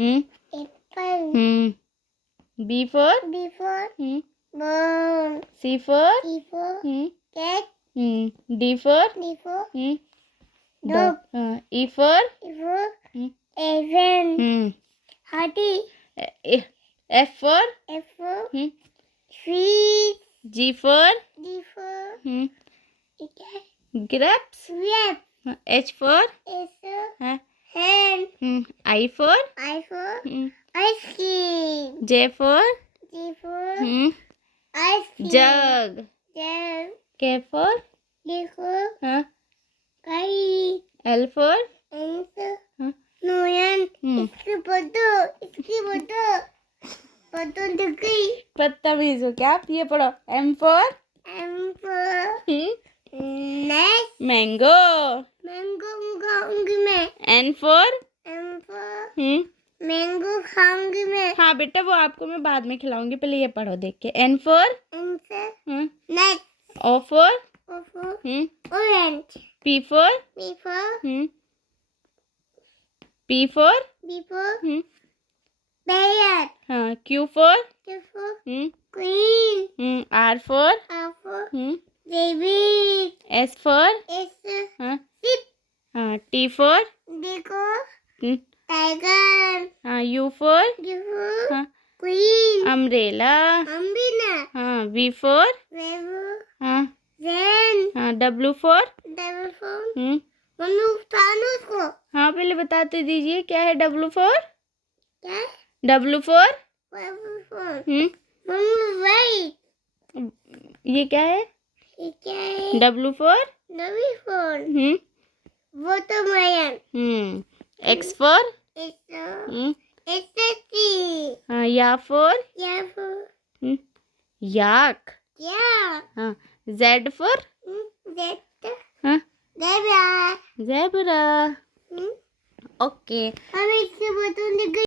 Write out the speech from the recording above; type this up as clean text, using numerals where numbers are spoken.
Apple. B for ball. C for cat. D for dog. E for elephant. Happy. F for fish. G for grapes. H for hand. I for ice cream. J for ice cream. Jug. K for kite. L for lion. इसकी photo दिख गई। बदतमीज हो क्या आप? ये पढ़ो। M for mango खाऊंगी मैं। N for मैंगो खाऊंगी मैं। हाँ बेटा, वो आपको मैं बाद में खिलाऊंगी, पहले ये पढ़ो देख के। N for net. O for orange. P for parrot. हाँ। Q for queen. R for baby. S for ship. हाँ। T for tiger. हाँ। U for queen. अम्ब्रेला। हाँ। V for van. हाँ। W for उसको। हाँ, पहले बताते दीजिए क्या है W for? W for white. ये क्या है? W for watermelon. X for हाँ। या for याक। हाँ। Z for हाँ ज़ेब्रा। ओके।